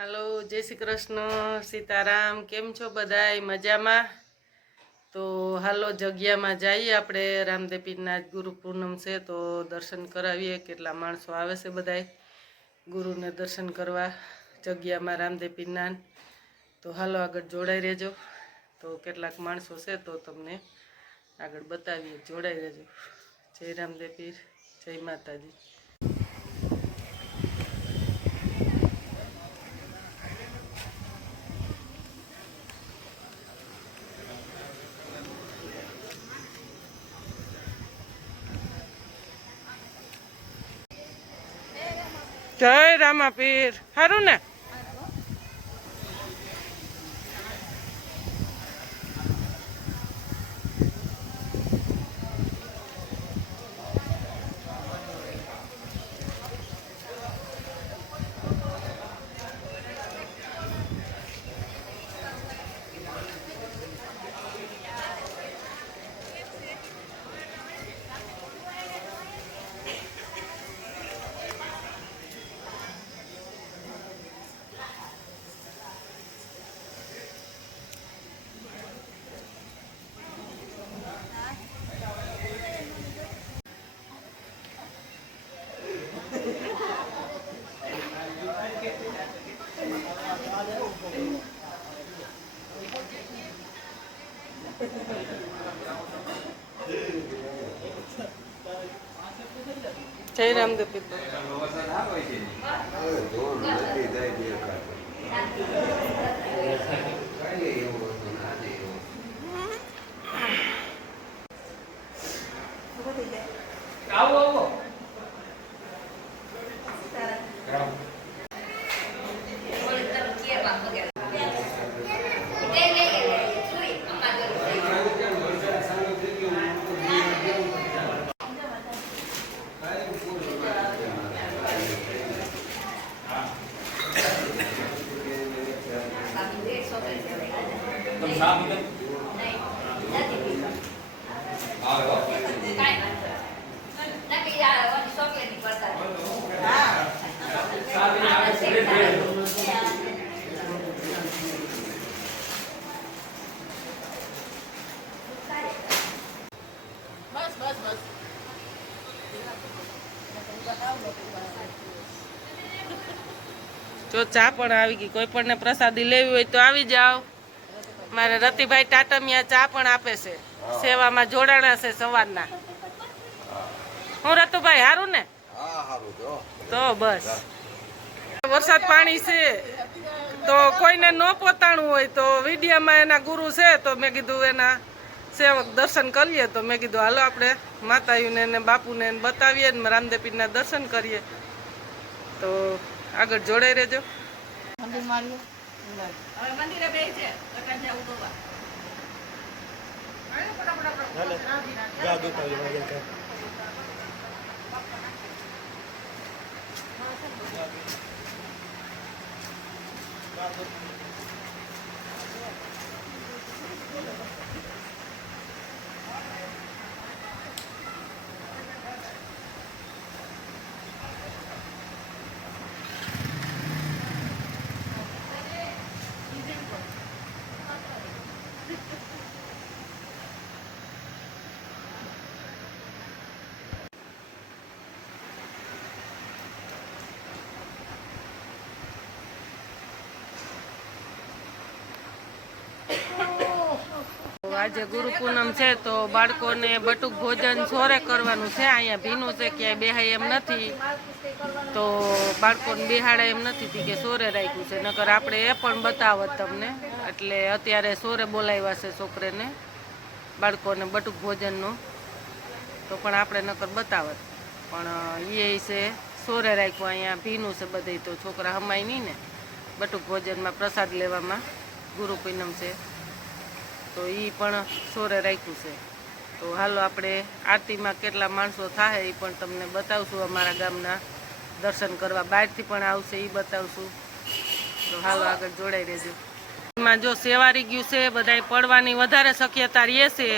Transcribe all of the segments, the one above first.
Hello जय श्री कृष्ण सीताराम केम छो बधाय मजामा। तो हालो जग्या में जाइए आपणे रामदेव पीरना आज गुरु पूनम से तो दर्शन करावीए। केटला माणसों आवे छे बधाय गुरु ने दर्शन करवा जग्या में रामदेव पीरना। तो हालो आगळ जोड़ाई रहेजो। तो केटलाक माणसों छे तो तमने आगळ बतावीए, जोड़ाई रहेजो। जय रामदेव पीर, जय माताजी। जय रामापीर हारू ने जय रामदेव पीर। जो चा पण आवी गई, कोई पण ने प्रसादी लेवी होय तो आवी जाओ। मारे रतिभाई टाटमिया चा पण आपे छे, सेवा में जोड़ाणा छे सवाરના। હું રતુભાઈ હારું ને? હા હારું તો બસ વરસાદ પાણી છે તો કોઈને ન પોતાણું હોય તો વિડિયામાં એના ગુરુ છે તો મેં કીધું એના સેવક દર્શન કરીએ તો મેં કીધું હાલો આપણે માતાજીને ને બાપુને બતાવીએ ને રામદેવ પીરના દર્શન કરીએ। તો આગળ જોડાઈ રહેજો। મંદિર માર્યો હવે મંદિરે બેસી છે કટાજા ઉડવા આને ફટાફટ જા દો તારી વાગે કે આજે ગુરુ પૂનમ છે તો બાળકોને બટુક ભોજન સોરે કરવાનું છે। અહીંયા ભીનું છે ક્યાંય બેહાય એમ નથી તો બાળકોને બેહાડે એમ નથી કે સોરે રાખ્યું છે, નકર આપણે એ પણ બતાવત તમને। એટલે અત્યારે સોરે બોલાવ્યા છે છોકરાને બાળકોને બટુક ભોજનનું, તો પણ આપણે નકર બતાવત પણ એ છે સોરે રાખ્યું। અહીંયા ભીનું છે બધે તો છોકરા હમાય નહીં ને બટુક ભોજનમાં પ્રસાદ લેવામાં ગુરુ પૂનમ છે તો એ પણ સોરે રાખ્યું છે। તો હાલો આપણે આરતીમાં કેટલા માણસો થાય એ પણ તમને બતાવશું। અમારા ગામના દર્શન કરવા બહારથી પણ આવશે એ બતાવશું। તો હાલો આગળ જોડાઈ રહેજો। એમાં જો સેવારી ગયું છે બધાય પડવાની વધારે શક્યતા રહે છે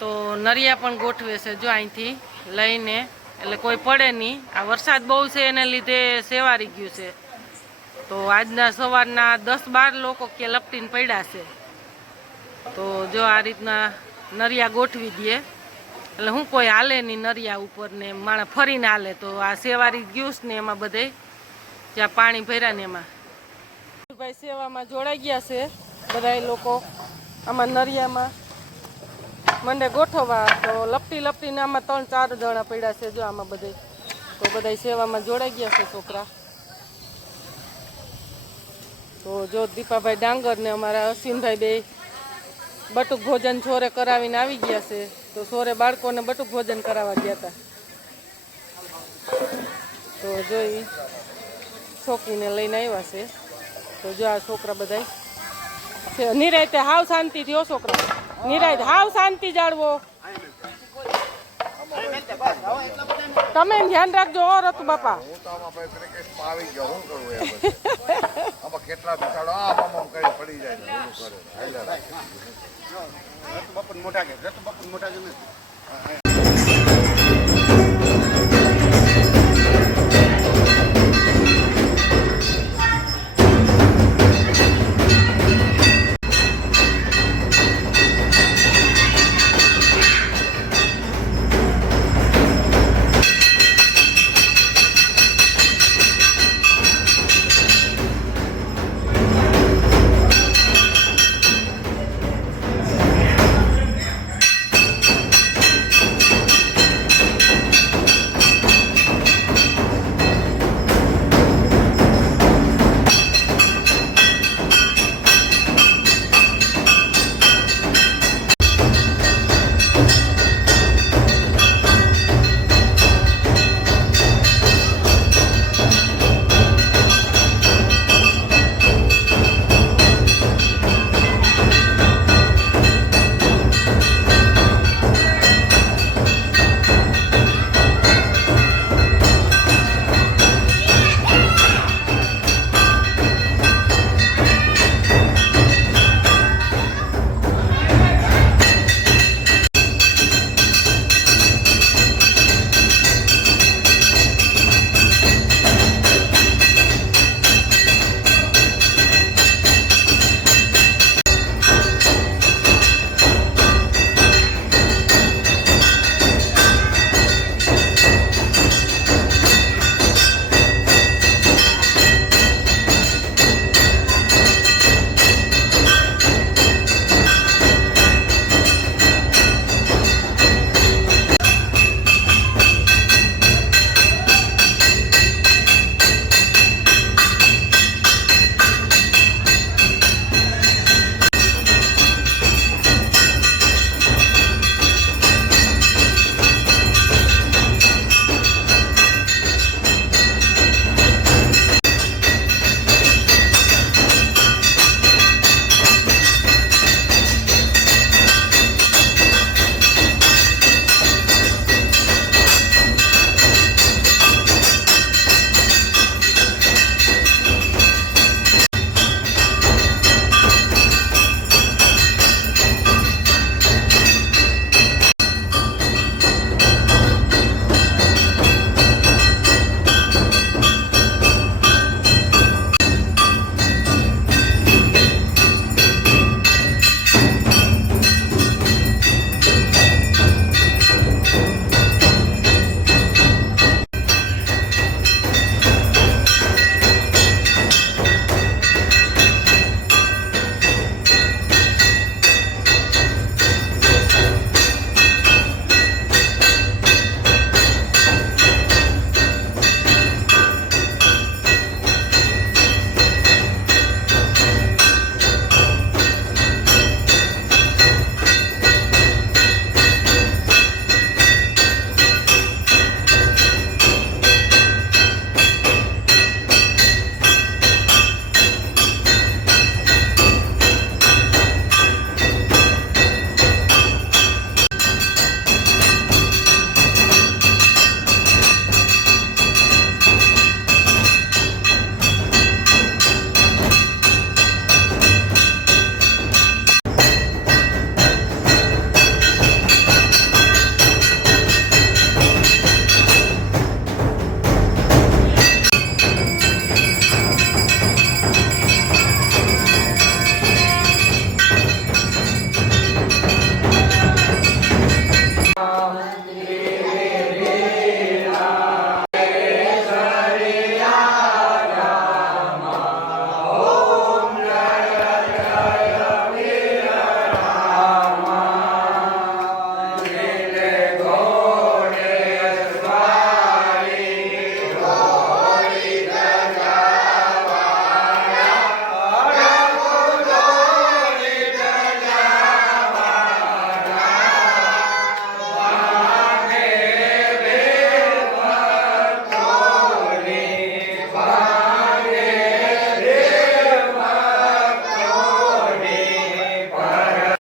તો નરિયા પણ ગોઠવે છે જો અહીંથી લઈને, એટલે કોઈ પડે નહીં। આ વરસાદ બહુ છે એને લીધે સેવારી ગયું છે તો આજના સવારના 10-12 લોકો કે લપટીને પડ્યા છે. તો જો આ રીતના નરિયા ગોઠવી દે એટલે હું કોઈ હાલે નહીં નરિયા ઉપર ને માણસ ફરીને હાલે. તો આ સેવારી ગયુસ ને એમાં બધે જ્યાં પાણી ભર્યા ને એમાં ભાઈ સેવામાં જોડાઈ ગયા છે બધા લોકો. આમાં નરિયામાં મંડે ગોઠવવા તો લપટીને આમાં 3-4 જણા પડ્યા છે જો આમાં બધે. તો બધા સેવામાં જોડાઈ ગયા છે છોકરા. તો જો દીપાભાઈ ડાંગર ને અમારા અશ્વિનભાઈ બે બટુક ભોજન છોરે કરાવીને આવી ગયા છે. તો છોરે બાળકોને બટુક ભોજન કરાવવા ગયા હતા. તો જોઈ છોકરીને લઈને આવ્યા છે. તો જો આ છોકરા બધા નિરાયતે હાવ શાંતિ થયો છોકરા, નિરાયતે હાવ શાંતિ જાળવો. તમે ધ્યાન રાખજો હો રતુ બાપા. કેટલા બિચારો આમ કરી પડી જાય.